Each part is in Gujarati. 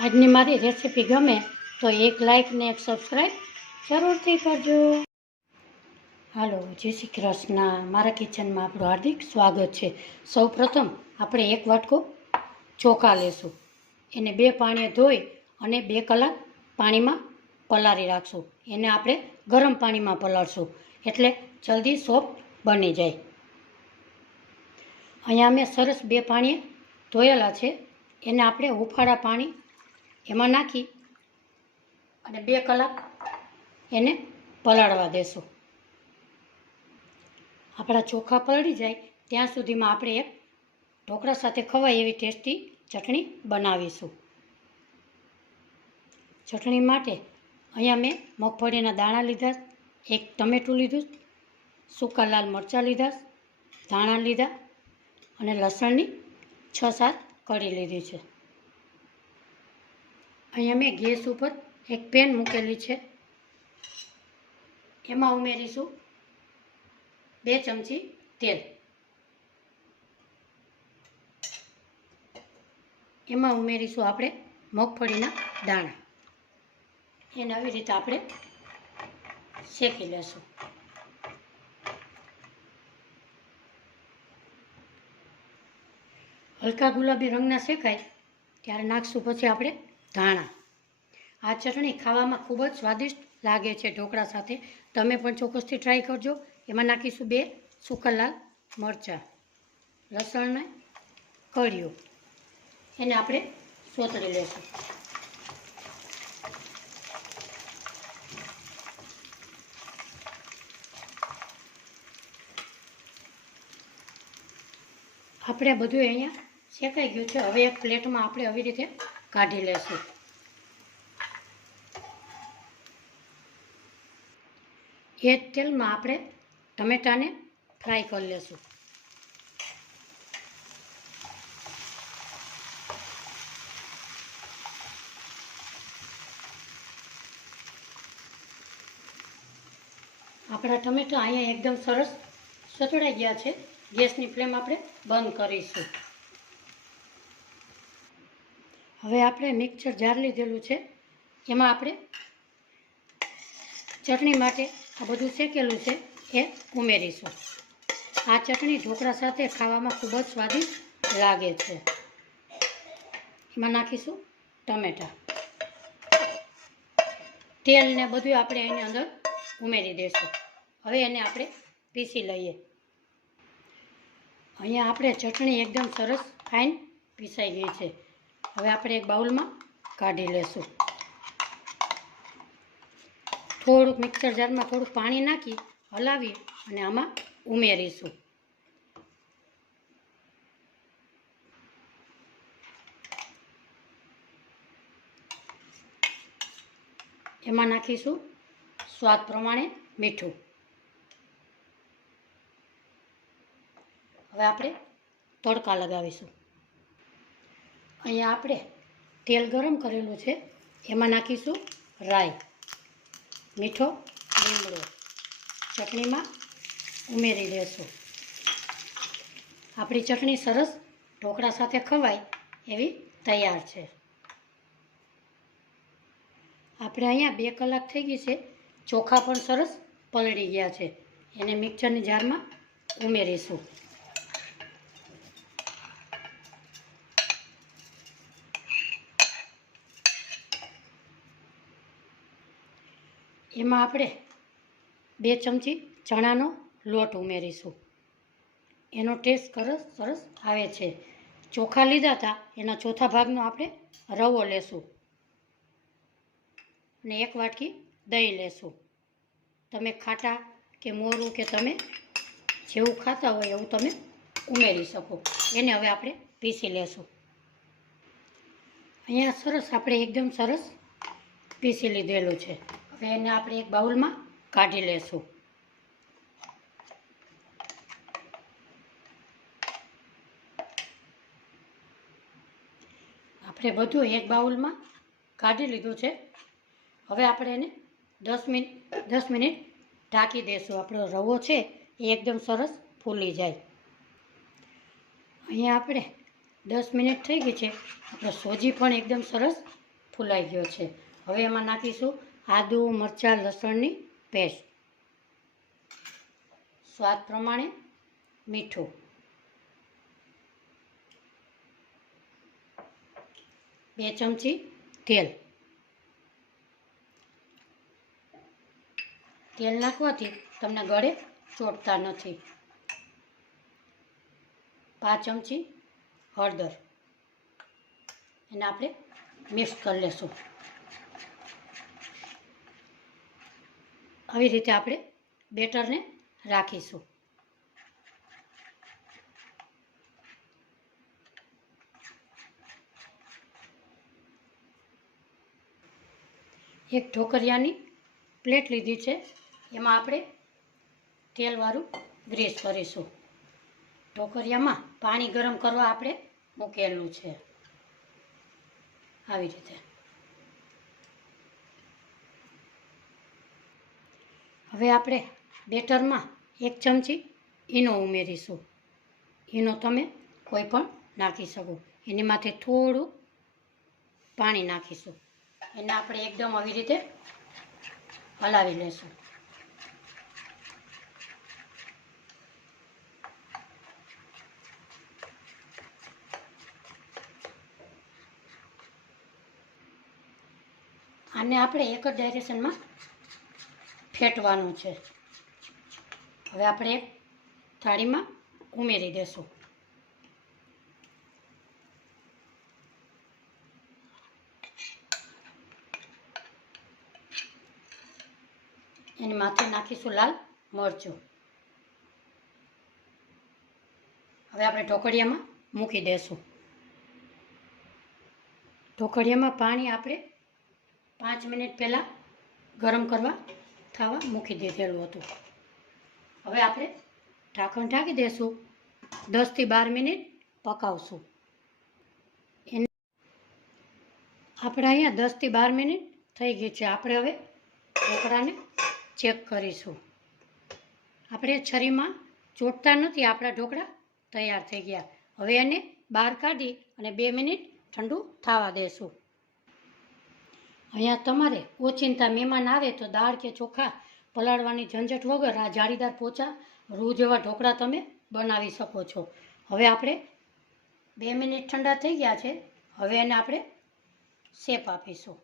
આજની મારી રેસીપી ગમે તો એક લાઈક ને એક સબસ્ક્રાઈબ જરૂરથી કરજો. હાલો, જય શ્રી કૃષ્ણ. મારા કિચનમાં આપણું હાર્દિક સ્વાગત છે. સૌ પ્રથમ આપણે એક વાટકો ચોખા લેશું. એને 2 પાણીએ ધોઈ અને 2 કલાક પાણીમાં પલાળી રાખશું. એને આપણે ગરમ પાણીમાં પલાળશું એટલે જલ્દી સોફ્ટ બની જાય. અહીંયા મેં સરસ 2 પાણીએ ધોયેલા છે. એને આપણે હુંફાળા પાણી એમાં નાખી અને 2 કલાક એને પલાળવા દેશું. આપણા ચોખા પલળી જાય ત્યાં સુધીમાં આપણે એક ઢોકળા સાથે ખવાય એવી ટેસ્ટી ચટણી બનાવીશું. ચટણી માટે અહીંયા મેં મગફળીના દાણા લીધા, એક ટમેટું લીધું, સૂકા લાલ મરચાં લીધા, ધાણા લીધા અને લસણની 6-7 કળી લીધી છે. અહીંયા મેં ગેસ ઉપર એક પેન મૂકેલી છે. એમાં ઉમેરીશું 2 ચમચી તેલ. એમાં ઉમેરીશું આપણે મગફળીના દાણા. એને આવી રીતે આપણે શેકી લેશું. હલકા ગુલાબી રંગના શેકાય ત્યારે નાખશું પછી આપણે ધાણા. આ ચટણી ખાવામાં ખૂબ જ સ્વાદિષ્ટ લાગે છે ઢોકળા સાથે. તમે પણ ચોક્કસથી ટ્રાય કરજો. એમાં નાખીશું 2 સૂકા લાલ મરચાં, લસણને કળીઓ. એને આપણે સોતળી લેશું. આપણે બધું અહીંયા શેકાઈ ગયું છે. હવે એક પ્લેટમાં આપણે આવી રીતે કાઢી લેશું. એ જ તેલમાં આપણે ટમેટાને ફ્રાય કરી લેશું. આપણા ટમેટા અહીંયા એકદમ સરસ સતળાઈ ગયા છે. ગેસની ફ્લેમ આપણે બંધ કરીશું. હવે આપણે મિક્સર જાર લીધેલું છે. એમાં આપણે ચટણી માટે આ બધું શેકેલું છે એ ઉમેરીશું. આ ચટણી ઢોકળા સાથે ખાવામાં ખૂબ જ સ્વાદિષ્ટ લાગે છે. એમાં નાખીશું ટમેટાં. તેલ ને બધું આપણે એની અંદર ઉમેરી દઈશું. હવે એને આપણે પીસી લઈએ. અહીંયા આપણે ચટણી એકદમ સરસ ફાઇન પીસાઈ ગઈ છે. હવે આપણે એક બાઉલમાં કાઢી લેશું. થોડુંક મિક્સર જારમાં થોડુંક પાણી નાખી હલાવી અને આમાં ઉમેરીશું. એમાં નાખીશું સ્વાદ પ્રમાણે મીઠું. હવે આપણે તડકા લગાવીશું. અહીંયા આપણે તેલ ગરમ કરેલું છે. એમાં નાખીશું રાઈ, મીઠો લીમડો ચટણીમાં ઉમેરી દઈશું. આપણી ચટણી સરસ ઢોકળા સાથે ખવાય એવી તૈયાર છે. આપણે અહીંયા 2 કલાક થઈ ગઈ છે. ચોખા પણ સરસ પલળી ગયા છે. એને મિક્સરની જારમાં ઉમેરીશું. એમાં આપણે 2 ચમચી ચણાનો લોટ ઉમેરીશું. એનો ટેસ્ટ સરસ આવે છે. ચોખા લીધા હતા એના ચોથા ભાગનો આપણે રવો લેશું અને 1 વાટકી દહીં લેશું. તમે ખાટા કે મોરું કે તમે જેવું ખાતા હોય એવું તમે ઉમેરી શકો. એને હવે આપણે પીસી લેશું. અહીંયા સરસ આપણે એકદમ સરસ પીસી લીધેલું છે. હવે એને આપણે એક બાઉલમાં કાઢી લેશું. આપણે બધું એક બાઉલમાં કાઢી લીધું છે. હવે આપણે એને 10 મિનિટ ઢાંકી દઈશું. આપણો રવો છે એ એકદમ સરસ ફૂલી જાય. અહીંયા આપણે 10 મિનિટ થઈ ગઈ છે. આપણો સોજી પણ એકદમ સરસ ફૂલાઈ ગયો છે. હવે એમાં નાખીશું આદુ મરચાં લસણની પેસ્ટ, સ્વાદ પ્રમાણે મીઠું, બે ચમચી તેલ. તેલ નાખવાથી તમને ગળે ચોટતા નથી. 5 ચમચી હળદર. એને આપણે મિક્સ કરી લેશું. આવી રીતે આપણે બેટરને રાખીશું. એક ઢોકરિયાની પ્લેટ લીધી છે, એમાં આપણે તેલવાળું ગ્રીસ કરીશું. ઢોકરિયામાં પાણી ગરમ કરવા આપણે મૂકેલું છે. આવી રીતે. હવે આપણે બેટરમાં 1 ચમચી ઈનો ઉમેરીશું. ઈનો તમે કોઈ પણ નાખી શકો. એની માથે થોડું પાણી નાખીશું. એને આપણે એકદમ આવી રીતે હલાવી લેશું. આને આપણે એક જ ડાયરેક્શનમાં ફેટવાનું છે. હવે આપણે એક થાળીમાં ઉમેરી દેશું. એની માથે નાખીશું લાલ મરચું. હવે આપણે ઢોકળિયામાં મૂકી દેશું. ઢોકળિયામાં પાણી આપણે 5 મિનિટ પહેલાં ગરમ કરવા થવા મૂકી દીધેલું હતું. હવે આપણે ઢાંકણ ઢાંકી દેશું. 10 થી 12 મિનિટ પકાવશું. આપણે અહીંયા 10 થી 12 મિનિટ થઈ ગઈ છે. આપણે હવે ઢોકળાને ચેક કરીશું. આપણે છરીમાં ચોટતા નથી. આપણા ઢોકળા તૈયાર થઈ ગયા. હવે એને બહાર કાઢી અને 2 મિનિટ ઠંડુ થવા દેશું. અહીંયા તમારે ઓચિંતા મહેમાન આવે તો દાળ કે ચોખા પલાળવાની ઝંઝટ વગર આ જાળીદાર પોચા રૂ જેવા ઢોકળા તમે બનાવી શકો છો. હવે આપણે 2 મિનિટ ઠંડા થઈ ગયા છે. હવે એને આપણે શેપ આપીશું.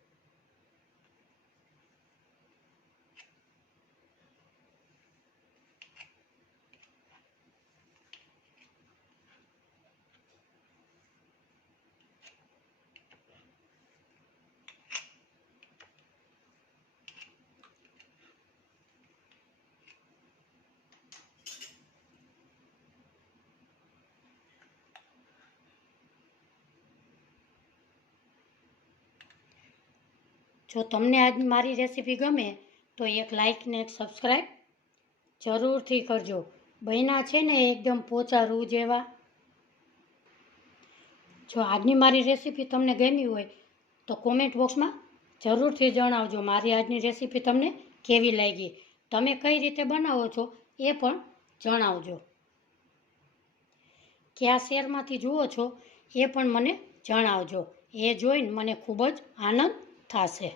જો તમને આજ મારી રેસીપી ગમે તો એક લાઇક ને એક સબસ્ક્રાઈબ જરૂરથી કરજો. બન્યા છે ને એકદમ પોચા રૂ જેવા. જો આજની મારી રેસીપી તમને ગમી હોય તો કોમેન્ટ બોક્સમાં જરૂરથી જણાવજો મારી આજની રેસીપી તમને કેવી લાગી. તમે કઈ રીતે બનાવો છો એ પણ જણાવજો. કયા શહેરમાંથી જુઓ છો એ પણ મને જણાવજો. એ જોઈને મને ખૂબ જ આનંદ થશે.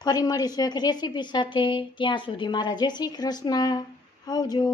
ફરી મળીશું એક રેસીપી સાથે. ત્યાં સુધી મારા જય શ્રી કૃષ્ણ. આવજો.